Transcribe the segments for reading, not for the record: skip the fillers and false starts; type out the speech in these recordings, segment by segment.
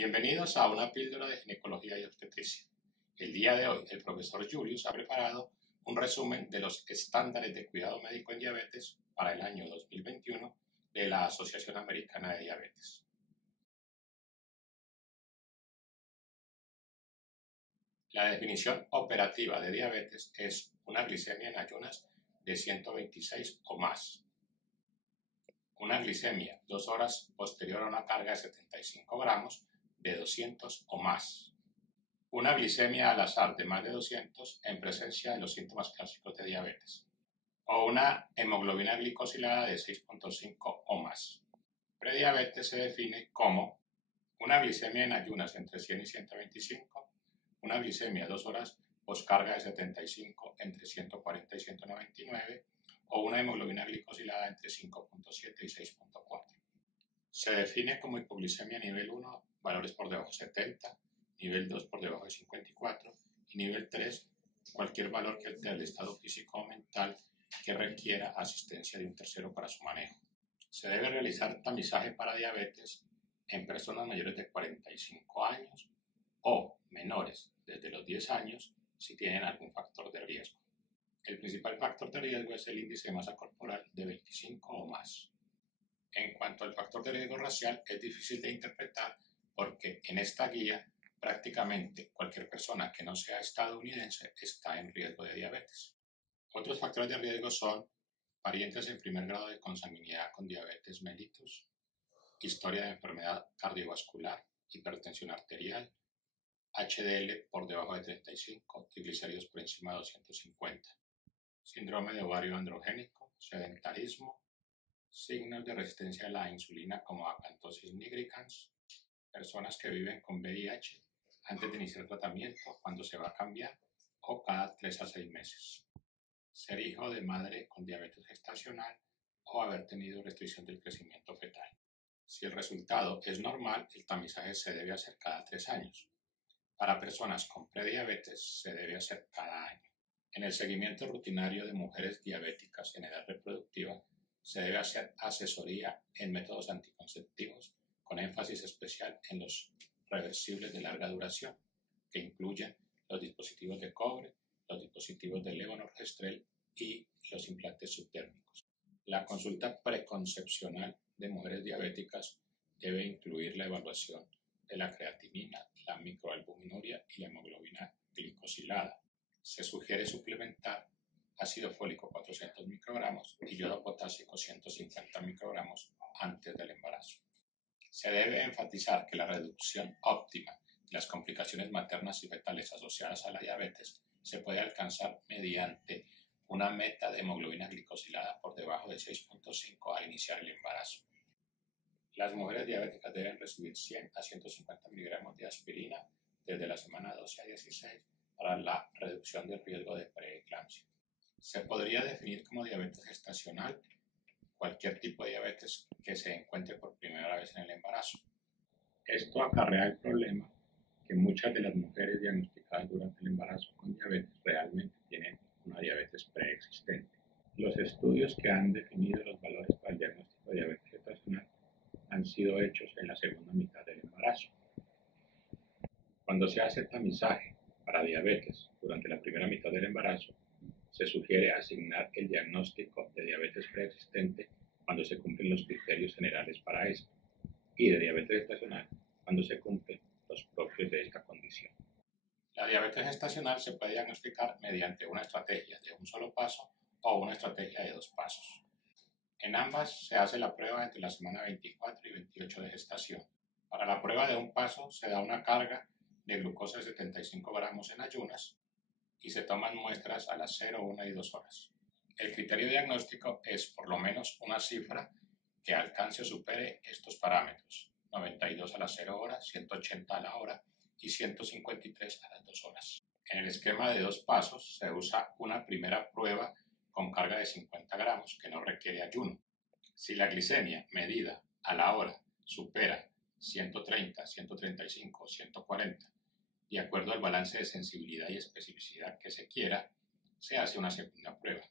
Bienvenidos a una píldora de ginecología y obstetricia. El día de hoy, el profesor Julius ha preparado un resumen de los estándares de cuidado médico en diabetes para el año 2021 de la Asociación Americana de Diabetes. La definición operativa de diabetes es una glicemia en ayunas de 126 o más. Una glicemia 2 horas posterior a una carga de 75 gramos de 200 o más. Una glicemia al azar de más de 200 en presencia de los síntomas clásicos de diabetes. O una hemoglobina glicosilada de 6.5 o más. Prediabetes se define como una glicemia en ayunas entre 100 y 125, una glicemia 2 horas poscarga de 75 entre 140 y 199, o una hemoglobina glicosilada entre 5.7 y 6.4. Se define como hipoglicemia nivel 1, valores por debajo de 70, nivel 2 por debajo de 54 y nivel 3, cualquier valor que altere el estado físico o mental que requiera asistencia de un tercero para su manejo. Se debe realizar tamizaje para diabetes en personas mayores de 45 años o menores desde los 10 años si tienen algún factor de riesgo. El principal factor de riesgo es el índice de masa corporal de 25 o más. En cuanto al factor de riesgo racial, es difícil de interpretar porque en esta guía prácticamente cualquier persona que no sea estadounidense está en riesgo de diabetes. Otros factores de riesgo son parientes en primer grado de consanguinidad con diabetes mellitus, historia de enfermedad cardiovascular, hipertensión arterial, HDL por debajo de 35, triglicéridos por encima de 250, síndrome de ovario androgénico, sedentarismo, signos de resistencia a la insulina como acantosis nigricans, personas que viven con VIH antes de iniciar tratamiento, cuando se va a cambiar, o cada 3 a 6 meses. Ser hijo de madre con diabetes gestacional o haber tenido restricción del crecimiento fetal. Si el resultado es normal, el tamizaje se debe hacer cada 3 años. Para personas con prediabetes se debe hacer cada año. En el seguimiento rutinario de mujeres diabéticas en edad reproductiva, se debe hacer asesoría en métodos anticonceptivos con énfasis especial en los reversibles de larga duración, que incluyen los dispositivos de cobre, los dispositivos de levonorgestrel y los implantes subdérmicos. La consulta preconcepcional de mujeres diabéticas debe incluir la evaluación de la creatinina, la microalbuminuria y la hemoglobina glicosilada. Se sugiere suplementar ácido fólico 400 microgramos y yodo potásico 150 microgramos antes del embarazo. Se debe enfatizar que la reducción óptima de las complicaciones maternas y fetales asociadas a la diabetes se puede alcanzar mediante una meta de hemoglobina glicosilada por debajo de 6.5 al iniciar el embarazo. Las mujeres diabéticas deben recibir 100 a 150 miligramos de aspirina desde la semana 12 a 16 para la reducción del riesgo de preeclampsia. Se podría definir como diabetes gestacional cualquier tipo de diabetes que se encuentre por primera vez en el embarazo. Esto acarrea el problema que muchas de las mujeres diagnosticadas durante el embarazo con diabetes realmente tienen una diabetes preexistente. Los estudios que han definido los valores para el diagnóstico de diabetes gestacional han sido hechos en la segunda mitad del embarazo. Cuando se hace tamizaje para diabetes durante la primera mitad del embarazo, se sugiere asignar el diagnóstico de diabetes preexistente cuando se cumplen los criterios generales para esto, y de diabetes gestacional cuando se cumplen los propios de esta condición. La diabetes gestacional se puede diagnosticar mediante una estrategia de un solo paso o una estrategia de 2 pasos. En ambas se hace la prueba entre la semana 24 y 28 de gestación. Para la prueba de un paso se da una carga de glucosa de 75 gramos en ayunas y se toman muestras a las 0, 1 y 2 horas. El criterio diagnóstico es por lo menos una cifra que alcance o supere estos parámetros: 92 a las 0 horas, 180 a la hora y 153 a las 2 horas. En el esquema de 2 pasos se usa una primera prueba con carga de 50 gramos que no requiere ayuno. Si la glicemia medida a la hora supera 130, 135 o 140, de acuerdo al balance de sensibilidad y especificidad que se quiera, se hace una segunda prueba.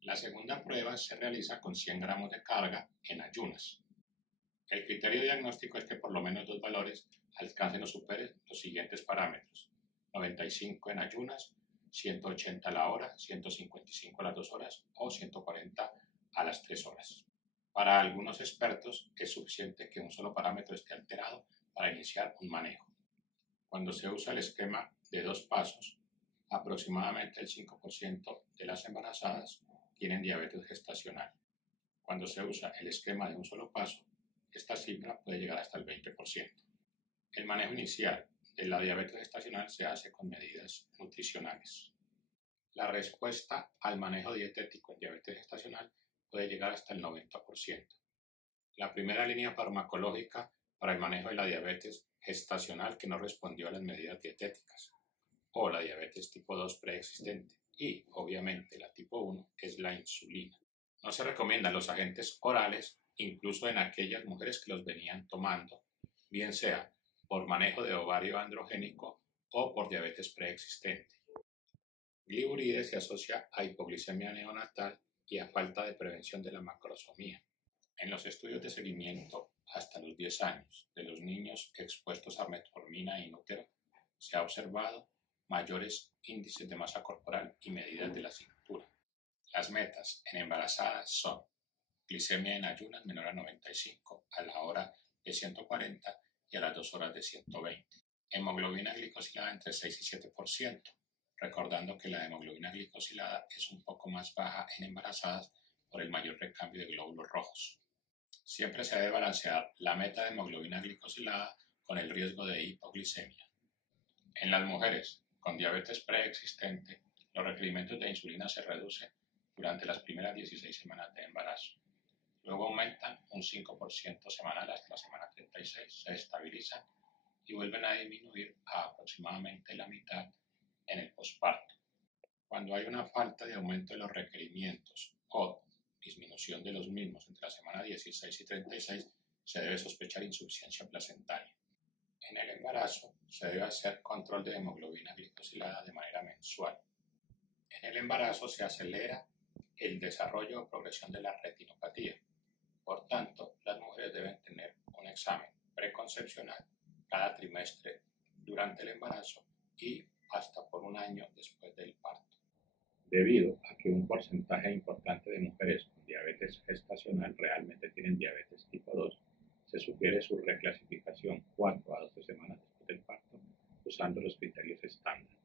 La segunda prueba se realiza con 100 gramos de carga en ayunas. El criterio diagnóstico es que por lo menos dos valores alcancen o superen los siguientes parámetros: 95 en ayunas, 180 a la hora, 155 a las 2 horas o 140 a las 3 horas. Para algunos expertos es suficiente que un solo parámetro esté alterado para iniciar un manejo. Cuando se usa el esquema de 2 pasos, aproximadamente el 5% de las embarazadas tienen diabetes gestacional. Cuando se usa el esquema de un solo paso, esta cifra puede llegar hasta el 20%. El manejo inicial de la diabetes gestacional se hace con medidas nutricionales. La respuesta al manejo dietético en diabetes gestacional puede llegar hasta el 90%. La primera línea farmacológica para el manejo de la diabetes gestacional que no respondió a las medidas dietéticas, o la diabetes tipo 2 preexistente, y obviamente la tipo 1, es la insulina. No se recomiendan los agentes orales, incluso en aquellas mujeres que los venían tomando, bien sea por manejo de ovario androgénico o por diabetes preexistente. Gliburide se asocia a hipoglicemia neonatal y a falta de prevención de la macrosomía. En los estudios de seguimiento hasta los 10 años de los niños expuestos a metformina in útero, se ha observado mayores índices de masa corporal y medidas de la cintura. Las metas en embarazadas son glicemia en ayunas menor a 95, a la hora de 140 y a las 2 horas de 120. Hemoglobina glicosilada entre 6 y 7%, recordando que la hemoglobina glicosilada es un poco más baja en embarazadas por el mayor recambio de glóbulos rojos. Siempre se debe balancear la meta de hemoglobina glicosilada con el riesgo de hipoglicemia. En las mujeres con diabetes preexistente, los requerimientos de insulina se reducen durante las primeras 16 semanas de embarazo. Luego aumentan un 5% semanal hasta la semana 36, se estabilizan y vuelven a disminuir a aproximadamente la mitad en el posparto. Cuando hay una falta de aumento de los requerimientos o disminución de los mismos entre la semana 16 y 36, se debe sospechar insuficiencia placentaria. En el embarazo se debe hacer control de hemoglobina glicosilada de manera mensual. En el embarazo se acelera el desarrollo o progresión de la retinopatía. Por tanto, las mujeres deben tener un examen preconcepcional cada trimestre durante el embarazo y hasta por un año después del parto. Debido a que un porcentaje importante de mujeres con diabetes gestacional realmente tienen diabetes tipo 2, se sugiere su reclasificación 4 a 12 semanas después del parto usando los criterios estándar.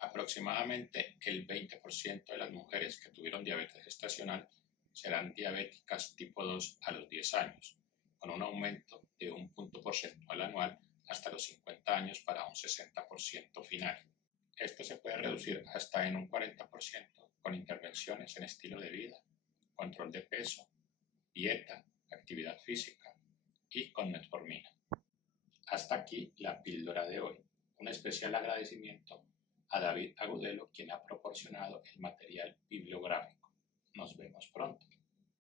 Aproximadamente el 20% de las mujeres que tuvieron diabetes gestacional serán diabéticas tipo 2 a los 10 años, con un aumento de un punto porcentual anual hasta los 50 años para un 60% final. Esto se puede reducir hasta en un 40% con intervenciones en estilo de vida, control de peso, dieta, actividad física y con metformina. Hasta aquí la píldora de hoy. Un especial agradecimiento a David Agudelo, quien ha proporcionado el material bibliográfico. Nos vemos pronto.